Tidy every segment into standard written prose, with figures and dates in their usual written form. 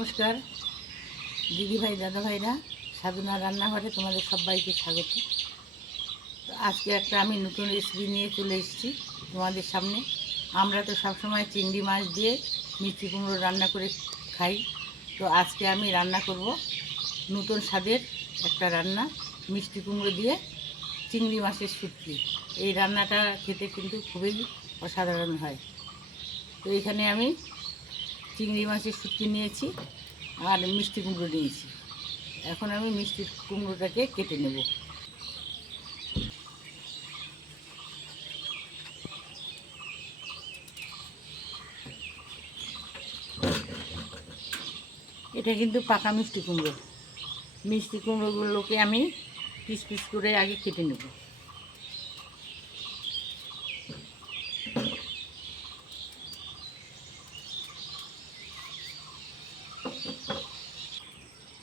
নমস্কার দিদি ভাই দাদা ভাইরা, সাধনা রান্নাঘরে তোমাদের সবাইকে স্বাগত। তো আজকে একটা আমি নতুন রেসিপি নিয়ে চলে এসেছি তোমাদের সামনে। আমরা তো সবসময় চিংড়ি মাছ দিয়ে মিষ্টি কুমড়ো রান্না করে খাই। তো আজকে আমি রান্না করব নতুন স্বাদের একটা রান্না, মিষ্টি কুমড়ো দিয়ে চিংড়ি মাছের শুটকি। এই রান্নাটা খেতে কিন্তু খুবই অসাধারণ হয়। তো এখানে আমি চিংড়ি মাছের শুটকি নিয়েছি আর মিষ্টি কুমড়ো নিয়েছি। এখন আমি মিষ্টি কুমড়োটাকে কেটে নেব। এটা কিন্তু পাকা মিষ্টি কুমড়ো। মিষ্টি কুমড়োগুলোকে আমি পিস পিস করে আগে কেটে নেব।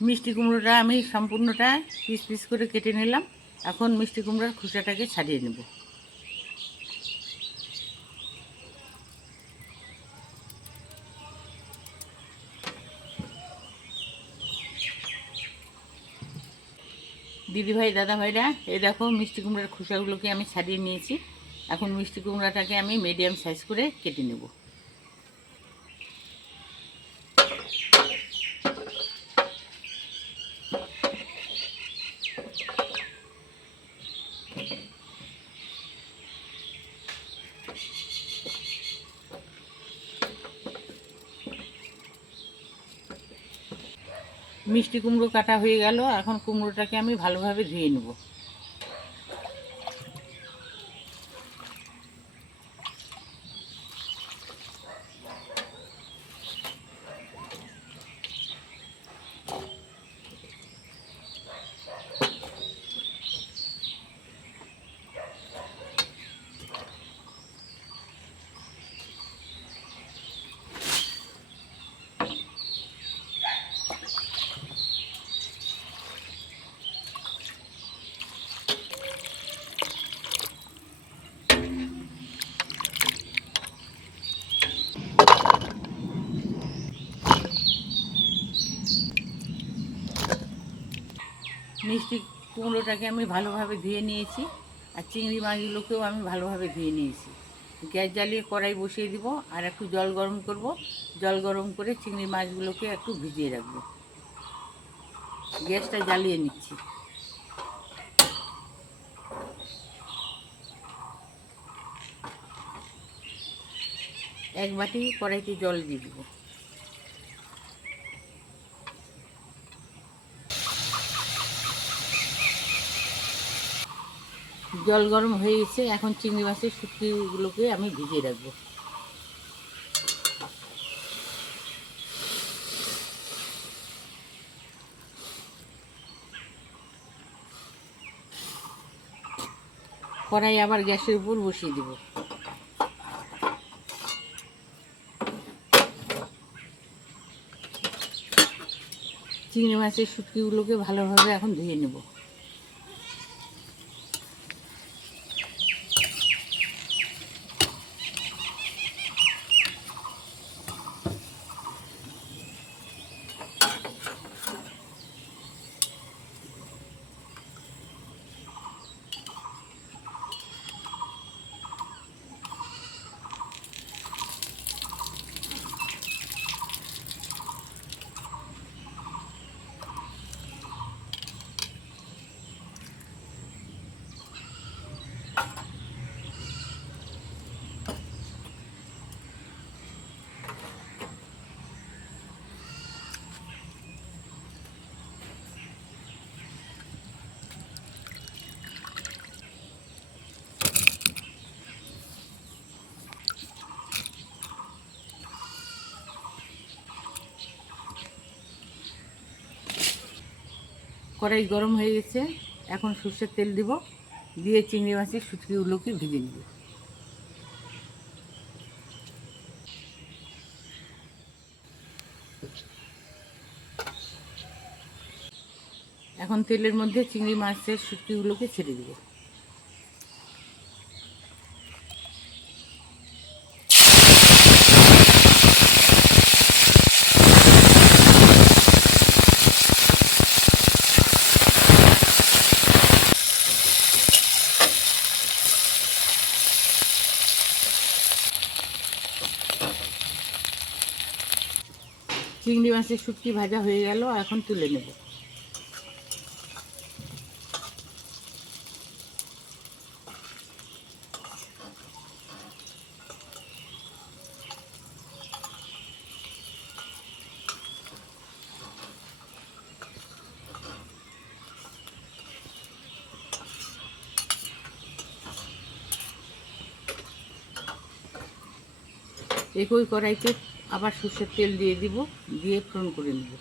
মিষ্টি কুমড়োটা আমি সম্পূর্ণটা পিস পিস করে কেটে নিলাম। এখন মিষ্টি কুমড়োর খোসাটাকে ছাড়িয়ে নেব। দিদিভাই দাদা ভাইরা, এই দেখো মিষ্টি কুমড়োর খোসাগুলোকে আমি ছাড়িয়ে নিয়েছি। এখন মিষ্টি কুমড়োটাকে আমি মিডিয়াম সাইজ করে কেটে নেব। মিষ্টি কুমড়ো কাটা হয়ে গেল। এখন কুমড়োটাকে আমি ভালোভাবে ধুয়ে নেব। মিষ্টি কুমড়োটাকে আমি ভালোভাবে ধুয়ে নিয়েছি আর চিংড়ি মাছগুলোকেও আমি ভালোভাবে ধুয়ে নিয়েছি। গ্যাস জ্বালিয়ে কড়াই বসিয়ে দিব আর একটু জল গরম করব। জল গরম করে চিংড়ি মাছগুলোকে একটু ভিজিয়ে রাখবো। গ্যাসটা জ্বালিয়ে নিচ্ছি। এক বাটি কড়াইতে জল দিয়ে দিব। জল গরম হয়ে গেছে। এখন চিংড়ি মাছের শুটকিগুলোকে আমি ভিজিয়ে রাখবো। কড়াই আবার গ্যাসের উপর বসিয়ে দেব। চিংড়ি মাছের শুটকিগুলোকে ভালোভাবে এখন ধুয়ে নেব। কড়াই গরম হয়ে গেছে। এখন সর্ষের তেল দিব, দিয়ে চিংড়ি মাছের শুটকিগুলোকে ভেজে নেব। এখন তেলের মধ্যে চিংড়ি মাছের শুটকিগুলোকে ছেড়ে দেব। চিংড়ি মাছের শুটকি ভাজা হয়ে গেল, এখন তুলে নেব। একই কড়াইতে আবার সর্ষের তেল দিয়ে দিব, দিয়ে ফোড়ন করে নেব।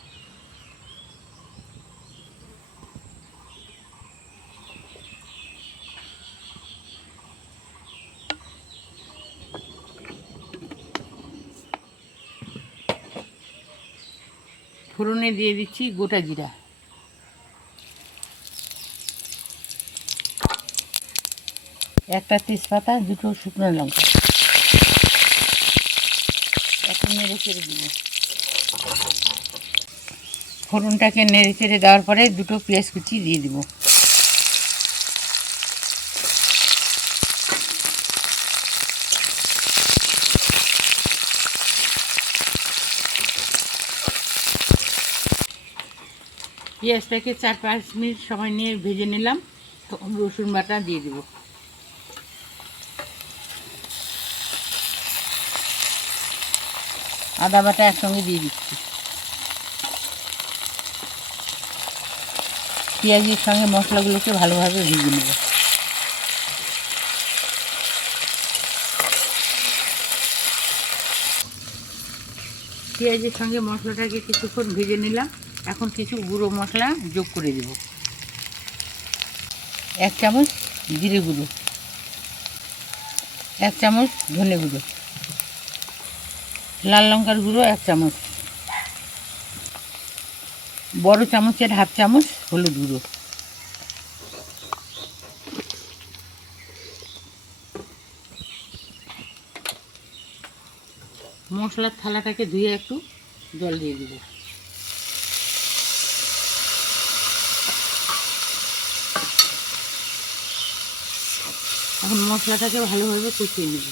ফোড়নে দিয়ে দিচ্ছি গোটা জিরা, একটা তেজপাতা, দুটো শুকনো লঙ্কা, এখন নেড়ে চেড়ে দিব। ফোড়নটাকে নেড়ে চেড়ে দেওয়ার পরে দুটো পেঁয়াজ কুচি দিয়ে দিব। পেঁয়াজটাকে 4-5 মিনিট সময় নিয়ে ভেজে নিলাম। রসুন বাটা দিয়ে দিব। আদা বাটা একসঙ্গে দিয়ে দিচ্ছি। পেঁয়াজের সঙ্গে মশলাগুলোকে ভালোভাবে ভেজে নেব। পেঁয়াজের সঙ্গে মশলাটাকে কিছুক্ষণ ভেজে নিলাম। এখন কিছু গুঁড়ো মশলা যোগ করে দেব। 1 চামচ জিরে গুঁড়ো, 1 চামচ ধনে গুঁড়ো, লাল লঙ্কার গুঁড়ো 1 চামচ, বড় চামচের 1/2 চামচ হলুদ গুঁড়ো। মশলার থালাটাকে ধুয়ে একটু জল দিয়ে দিব। এখন মশলাটাকে ভালোভাবে কষিয়ে নেব।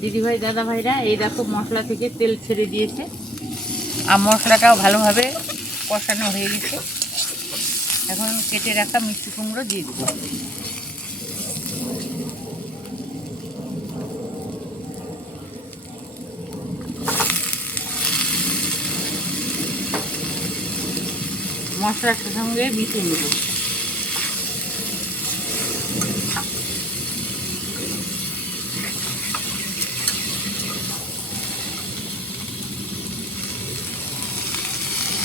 দিদিভাই দাদা ভাইরা, এই দেখো মশলা থেকে তেল ছেড়ে দিয়েছে আর মশলাটাও ভালোভাবে কষানো হয়ে গেছে। এখন কেটে রাখা মিষ্টি কুমড়ো দিয়ে দেবো। মশলার সঙ্গে মিশিয়ে নেব।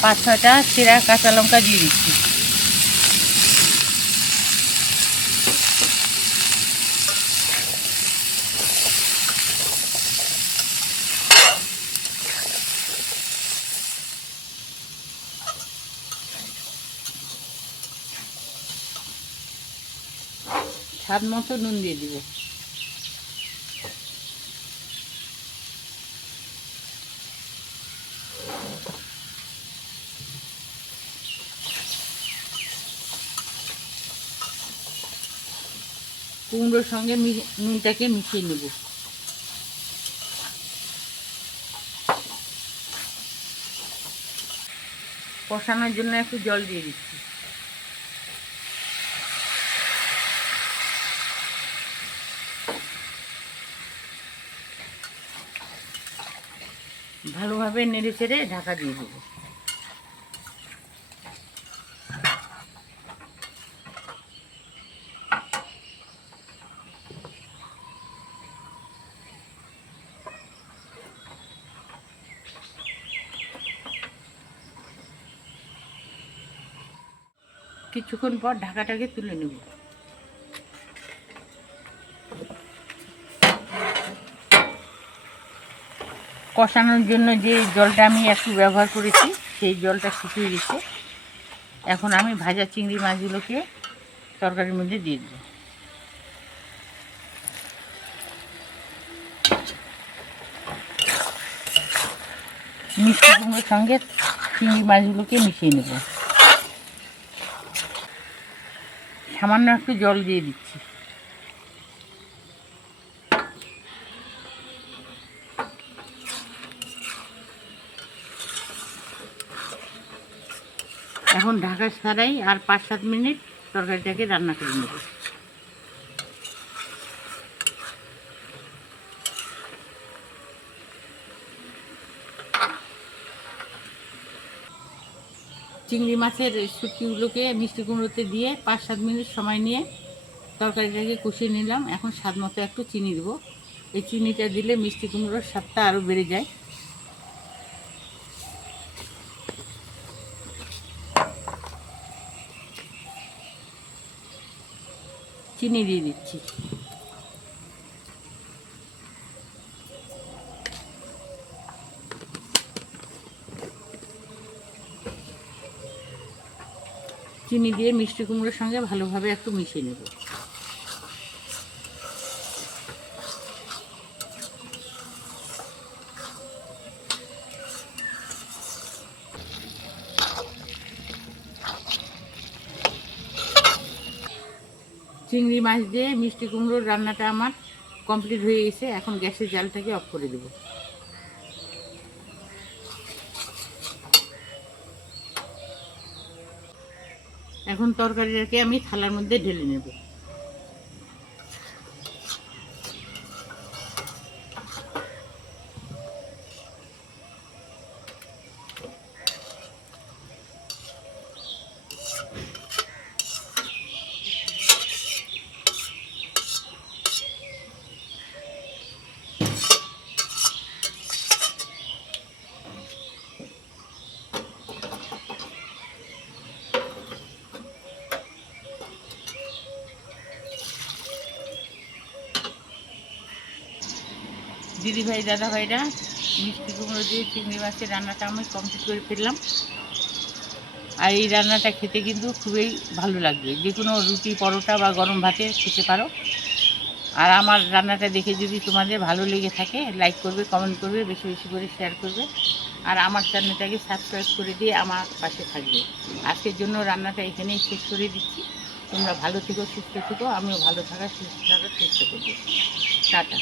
পাঁচ ছয়টা চেরা কাঁচা লঙ্কা দিয়ে দিচ্ছি। স্বাদ মতো নুন দিয়ে দিব। কুমড়োর সঙ্গে নুনটাকে মিশিয়ে নেব। কষানোর জন্য একটু জল দিয়ে দিচ্ছি। ভালোভাবে নেড়ে চেড়ে ঢাকা দিয়ে দেবো। কিছুক্ষণ পর ঢাকাটাকে তুলে নেব। কষানোর জন্য যে জলটা আমি একটু ব্যবহার করেছি সেই জলটা শুকিয়ে গেছে। এখন আমি ভাজা চিংড়ি মাছগুলোকে তরকারির মধ্যে দিয়ে দেব। মিষ্টি কুমড়োর সঙ্গে চিংড়ি মাছগুলোকে মিশিয়ে নেব। সামান্য একটু জল দিয়ে দিচ্ছি। এখন ঢাকা ছাড়াই আর 5-7 মিনিট তরকারিটাকে রান্না করে নেব। চিংড়ি মাছের শুটকিগুলোকে মিষ্টি কুমড়োতে দিয়ে 5-7 মিনিট সময় নিয়ে তরকারিটাকে কষিয়ে নিলাম। এখন স্বাদ মতো একটু চিনি দেবো। এই চিনিটা দিলে মিষ্টি কুমড়োর স্বাদটা আরও বেড়ে যায়। চিনি দিয়ে দিচ্ছি। চিনি দিয়ে মিষ্টি কুমড়োর সঙ্গে ভালোভাবে একটু মিশিয়ে নেব। চিংড়ি মাছ দিয়ে মিষ্টি কুমড়োর রান্নাটা আমার কমপ্লিট হয়ে গেছে। এখন গ্যাসের জালটাকে অফ করে দেব। এখন তরকারিটাকে আমি থালার মধ্যে ঢেলে নেব। দিদিভাই দাদাভাইরা, মিষ্টি কুমড়ো দিয়ে চিংড়ি মাছের রান্নাটা আমি কমপ্লিট করে ফেললাম। আর এই রান্নাটা খেতে কিন্তু খুবই ভালো লাগবে। যে কোনো রুটি, পরোটা বা গরম ভাতে খেতে পারো। আর আমার রান্নাটা দেখে যদি তোমাদের ভালো লেগে থাকে, লাইক করবে, কমেন্ট করবে, বেশি বেশি করে শেয়ার করবে। আর আমার চ্যানেলটাকে সাবস্ক্রাইব করে দিয়ে আমার পাশে থাকবে। আজকের জন্য রান্নাটা এখানেই শেষ করে দিচ্ছি। তোমরা ভালো থেকো, সুস্থ থেকো, আমিও ভালো থাকার সুস্থ থাকার চেষ্টা করবো। টাটা।